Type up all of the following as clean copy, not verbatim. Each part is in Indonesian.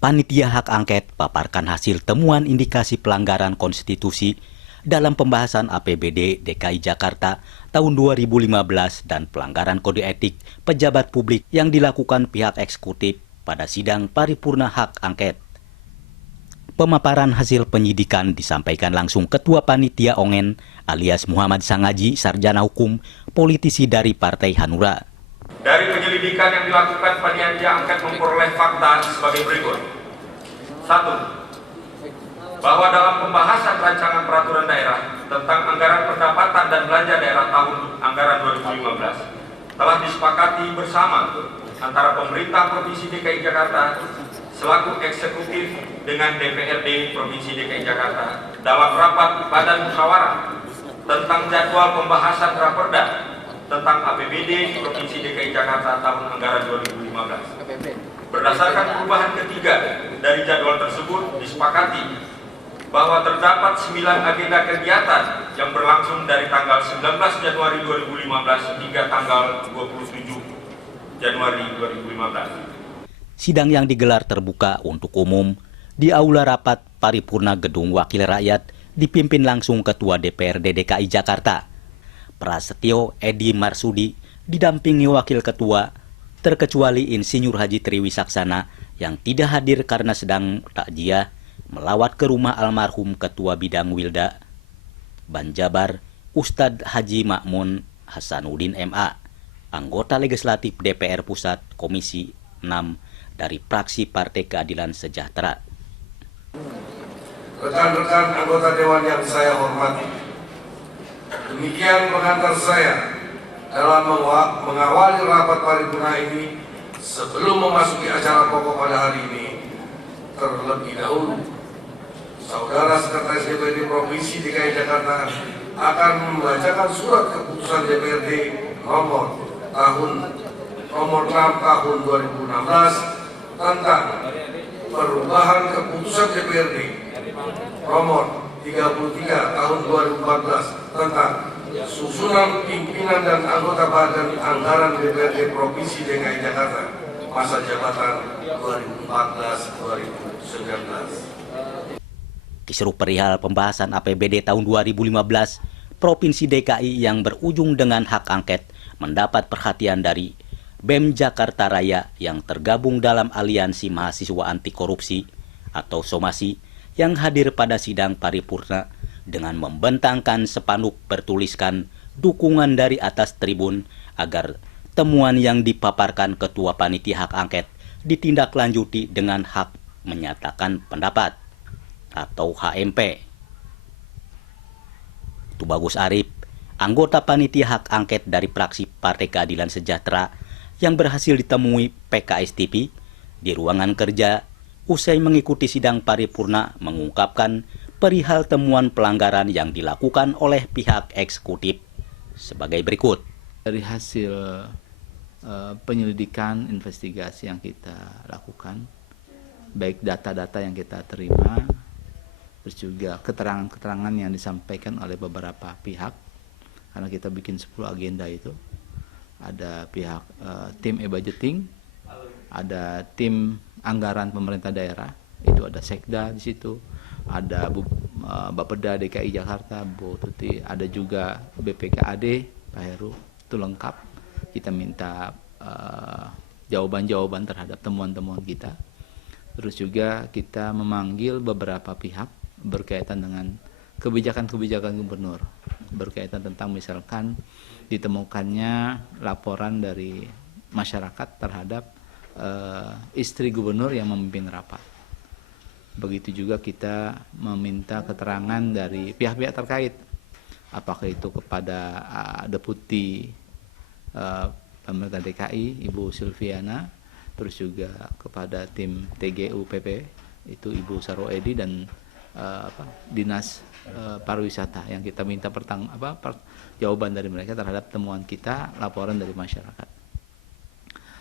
Panitia Hak Angket paparkan hasil temuan indikasi pelanggaran konstitusi dalam pembahasan APBD DKI Jakarta tahun 2015 dan pelanggaran kode etik pejabat publik yang dilakukan pihak eksekutif pada sidang paripurna Hak Angket. Pemaparan hasil penyidikan disampaikan langsung Ketua Panitia Ongen alias Muhammad Sangaji, sarjana hukum, politisi dari Partai Hanura. Dari penyelidikan yang dilakukan, panitia angket memperoleh fakta sebagai berikut. 1. Bahwa dalam pembahasan rancangan peraturan daerah tentang anggaran pendapatan dan belanja daerah tahun anggaran 2015 telah disepakati bersama antara pemerintah Provinsi DKI Jakarta selaku eksekutif dengan DPRD Provinsi DKI Jakarta dalam rapat Badan Musyawarah tentang jadwal pembahasan Raperda tentang APBD Provinsi DKI Jakarta tahun anggaran 2015. Berdasarkan perubahan ketiga dari jadwal tersebut, disepakati bahwa terdapat 9 agenda kegiatan yang berlangsung dari tanggal 19 Januari 2015 hingga tanggal 27 Januari 2015. Sidang yang digelar terbuka untuk umum di Aula Rapat Paripurna Gedung Wakil Rakyat dipimpin langsung Ketua DPRD DKI Jakarta, Prasetyo Edi Marsudi, didampingi Wakil Ketua, terkecuali Insinyur Haji Triwisaksana yang tidak hadir karena sedang takziah melawat ke rumah almarhum Ketua Bidang Wilda Banjabar, Ustadz Haji Ma'mun Hasanuddin MA, anggota legislatif DPR Pusat Komisi 6 dari fraksi Partai Keadilan Sejahtera. Rekan-rekan anggota Dewan yang saya hormati, demikian pengantar saya dalam mengawali rapat paripurna ini. Sebelum memasuki acara pokok pada hari ini, terlebih dahulu Saudara Sekretaris DPRD Provinsi DKI Jakarta akan membacakan surat keputusan DPRD nomor 6 tahun 2016 tentang perubahan keputusan DPRD nomor 33 tahun 2014 tentang susunan pimpinan dan anggota Badan Anggaran DPRD Provinsi DKI Jakarta masa jabatan 2014-2019. Kisruh perihal pembahasan APBD tahun 2015, Provinsi DKI yang berujung dengan hak angket mendapat perhatian dari BEM Jakarta Raya yang tergabung dalam Aliansi Mahasiswa Anti Korupsi atau Somasi yang hadir pada sidang paripurna dengan membentangkan spanduk bertuliskan dukungan dari atas tribun agar temuan yang dipaparkan Ketua Panitia Hak Angket ditindaklanjuti dengan hak menyatakan pendapat atau HMP. Tubagus Arif, anggota Panitia Hak Angket dari fraksi Partai Keadilan Sejahtera yang berhasil ditemui PKS TV di ruangan kerja usai mengikuti sidang paripurna, mengungkapkan perihal temuan pelanggaran yang dilakukan oleh pihak eksekutif sebagai berikut. Dari hasil penyelidikan investigasi yang kita lakukan, baik data-data yang kita terima, terus juga keterangan-keterangan yang disampaikan oleh beberapa pihak, karena kita bikin 10 agenda itu. Ada pihak tim e-budgeting, ada tim anggaran pemerintah daerah, itu ada Sekda di situ, ada Bapeda DKI Jakarta, Bu Tuti, ada juga BPKAD, Pak Heru, itu lengkap. Kita minta jawaban-jawaban terhadap temuan-temuan kita. Terus juga kita memanggil beberapa pihak berkaitan dengan kebijakan-kebijakan gubernur, berkaitan tentang misalkan ditemukannya laporan dari masyarakat terhadap istri gubernur yang memimpin rapat. Begitu juga kita meminta keterangan dari pihak-pihak terkait, apakah itu kepada Deputi Pemerintah DKI Ibu Silviana, terus juga kepada tim TGUPP itu Ibu Saroedi dan Dinas Pariwisata, yang kita minta jawaban dari mereka terhadap temuan kita, laporan dari masyarakat.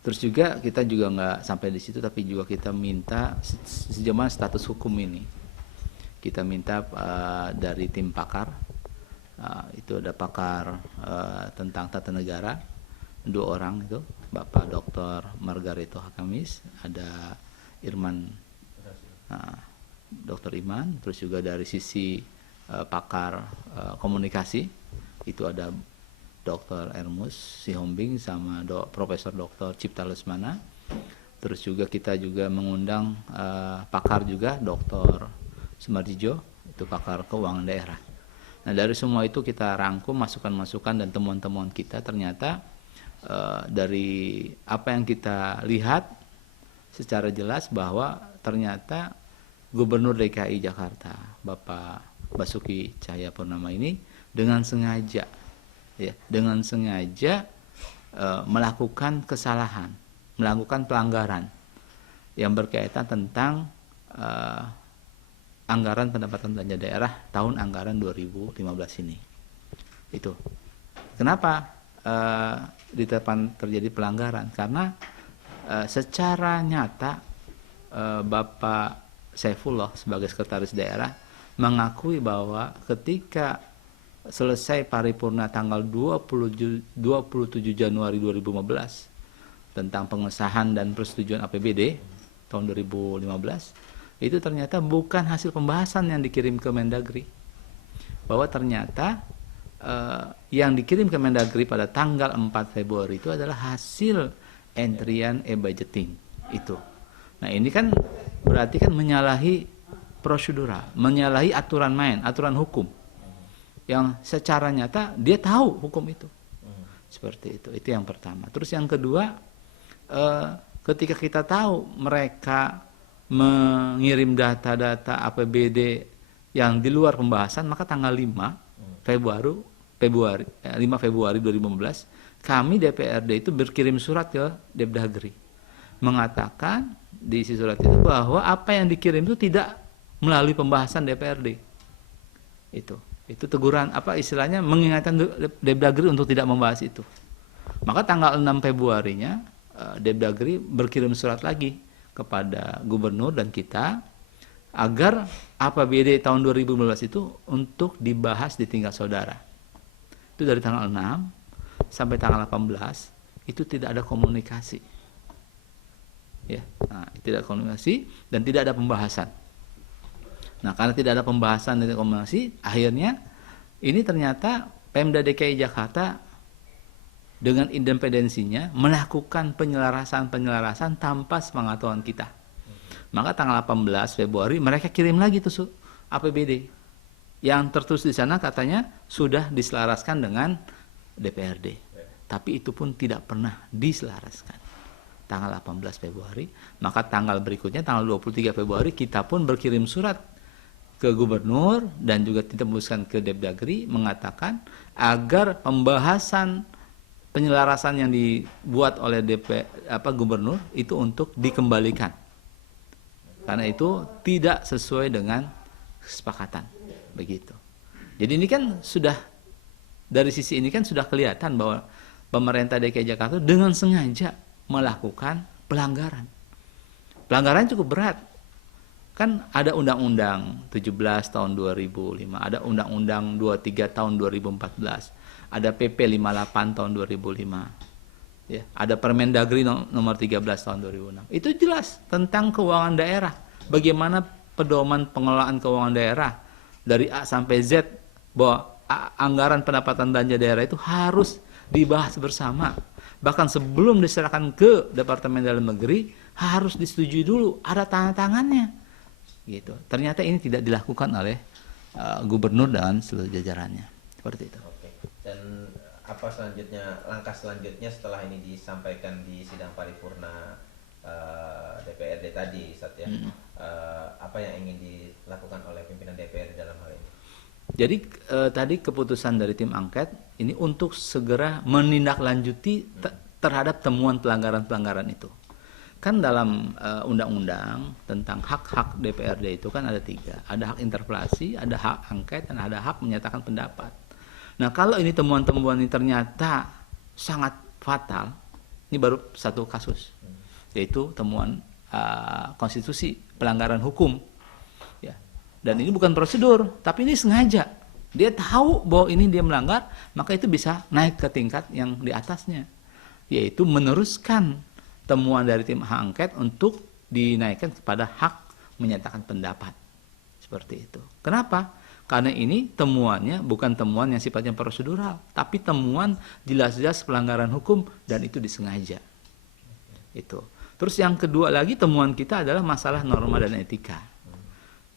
Terus juga kita juga nggak sampai di situ, tapi juga kita minta sejauh mana status hukum ini. Kita minta dari tim pakar, itu ada pakar tentang tata negara, 2 orang itu, Bapak Dr. Margaretto Hakamis, ada Irman Dr. Iman, terus juga dari sisi pakar komunikasi itu ada Dr. Ermus Sihombing sama Profesor Dr. Cipta Lesmana. Terus juga kita juga mengundang pakar juga Dr. Sumardijo, itu pakar keuangan daerah. Nah, dari semua itu kita rangkum masukan-masukan dan temuan-temuan kita, ternyata dari apa yang kita lihat secara jelas bahwa ternyata Gubernur DKI Jakarta Bapak Basuki Cahayapurnama ini dengan sengaja melakukan kesalahan, melakukan pelanggaran yang berkaitan tentang anggaran pendapatan belanja daerah tahun anggaran 2015 ini. Itu. Kenapa terjadi pelanggaran? Karena secara nyata Bapak Saifullah sebagai sekretaris daerah mengakui bahwa ketika selesai paripurna tanggal 27 Januari 2015 tentang pengesahan dan persetujuan APBD tahun 2015, itu ternyata bukan hasil pembahasan yang dikirim ke Mendagri. Bahwa ternyata yang dikirim ke Mendagri pada tanggal 4 Februari itu adalah hasil entrian e-budgeting itu. Nah, ini kan berarti kan menyalahi prosedural, menyalahi aturan main, aturan hukum. Yang secara nyata dia tahu hukum itu. Seperti itu yang pertama. Terus yang kedua, ketika kita tahu mereka mengirim data-data APBD yang di luar pembahasan, maka tanggal 5 Februari 2015 kami DPRD itu berkirim surat ke Depdagri mengatakan di isi surat itu bahwa apa yang dikirim itu tidak melalui pembahasan DPRD. Itu teguran, apa istilahnya, mengingatkan Depdagri untuk tidak membahas itu. Maka tanggal 6 Februarinya Depdagri berkirim surat lagi kepada gubernur dan kita agar APBD tahun 2015 itu untuk dibahas di tingkat saudara. Itu dari tanggal 6 sampai tanggal 18 itu tidak ada komunikasi. Ya, tidak ada komunikasi dan tidak ada pembahasan. Nah, karena tidak ada pembahasan dan komunikasi, akhirnya ini ternyata Pemda DKI Jakarta dengan independensinya melakukan penyelarasan tanpa sepengetahuan kita. Maka tanggal 18 Februari mereka kirim lagi tuh APBD. Yang tertulis di sana katanya sudah diselaraskan dengan DPRD. Tapi itu pun tidak pernah diselaraskan. Tanggal 18 Februari, maka tanggal berikutnya tanggal 23 Februari kita pun berkirim surat ke gubernur dan juga ditembuskan ke Depdagri mengatakan agar pembahasan penyelarasan yang dibuat oleh gubernur itu untuk dikembalikan. Karena itu tidak sesuai dengan kesepakatan. Begitu. Jadi ini kan sudah, dari sisi ini kan sudah kelihatan bahwa pemerintah DKI Jakarta dengan sengaja melakukan pelanggaran. Pelanggaran cukup berat. Kan ada Undang-Undang 17 tahun 2005, ada Undang-Undang 23 tahun 2014, ada PP 58 tahun 2005. Ya, ada Permendagri nomor 13 tahun 2006. Itu jelas tentang keuangan daerah. Bagaimana pedoman pengelolaan keuangan daerah dari A sampai Z, bahwa anggaran pendapatan belanja daerah itu harus dibahas bersama. Bahkan sebelum diserahkan ke Departemen Dalam Negeri harus disetujui dulu, ada tanda tangannya. Gitu. Ternyata ini tidak dilakukan oleh gubernur dan seluruh jajarannya. Seperti itu. Oke. Dan apa selanjutnya, langkah selanjutnya setelah ini disampaikan di sidang paripurna DPRD tadi, Ustadz, ya? Apa yang ingin dilakukan oleh pimpinan DPRD dalam hal ini? Jadi tadi keputusan dari tim angket ini untuk segera menindaklanjuti terhadap temuan pelanggaran-pelanggaran itu. Kan dalam undang-undang tentang hak-hak DPRD itu kan ada 3. Ada hak interpelasi, ada hak angket, dan ada hak menyatakan pendapat. Nah, kalau ini temuan-temuan ini ternyata sangat fatal, ini baru satu kasus, yaitu temuan konstitusi, pelanggaran hukum. Ya. Dan ini bukan prosedur, tapi ini sengaja. Dia tahu bahwa ini dia melanggar, maka itu bisa naik ke tingkat yang di atasnya, yaitu meneruskan temuan dari tim hak angket untuk dinaikkan kepada hak menyatakan pendapat. Seperti itu. Kenapa? Karena ini temuannya bukan temuan yang sifatnya prosedural, tapi temuan jelas-jelas pelanggaran hukum dan itu disengaja. Itu. Terus yang kedua lagi temuan kita adalah masalah norma dan etika.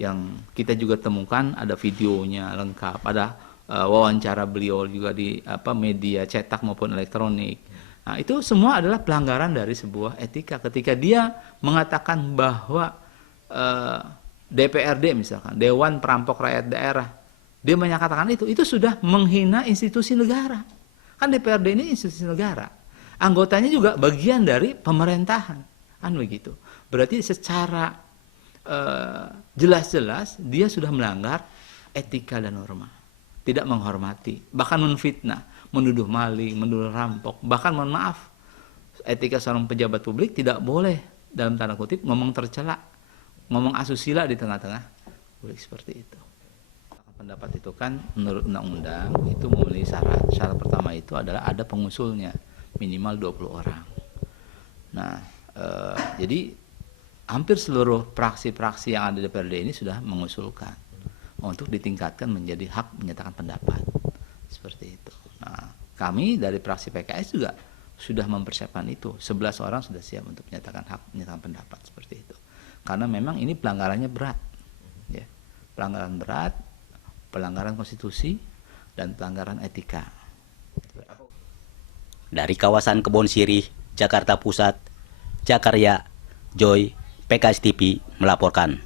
Yang kita juga temukan ada videonya lengkap, ada wawancara beliau juga di media cetak maupun elektronik. Nah, itu semua adalah pelanggaran dari sebuah etika ketika dia mengatakan bahwa DPRD misalkan, Dewan Perampok Rakyat Daerah, dia menyatakan itu sudah menghina institusi negara. Kan DPRD ini institusi negara. Anggotanya juga bagian dari pemerintahan. Kan begitu. Berarti secara jelas-jelas dia sudah melanggar etika dan norma. Tidak menghormati, bahkan menfitnah, menuduh maling, menuduh rampok, bahkan mohon maaf, etika seorang pejabat publik tidak boleh dalam tanda kutip ngomong tercela, ngomong asusila di tengah-tengah publik seperti itu. Pendapat itu kan menurut undang-undang itu memenuhi syarat. Syarat pertama itu adalah ada pengusulnya minimal 20 orang. Nah, jadi hampir seluruh praksi-praksi yang ada di DPRD ini sudah mengusulkan untuk ditingkatkan menjadi hak menyatakan pendapat. Seperti itu. Nah, kami dari praksi PKS juga sudah mempersiapkan itu. 11 orang sudah siap untuk menyatakan hak menyatakan pendapat seperti itu. Karena memang ini pelanggarannya berat. Ya. Pelanggaran berat, pelanggaran konstitusi, dan pelanggaran etika. Dari kawasan Kebon Sirih, Jakarta Pusat, Jakarya, Joy, PKS TV melaporkan.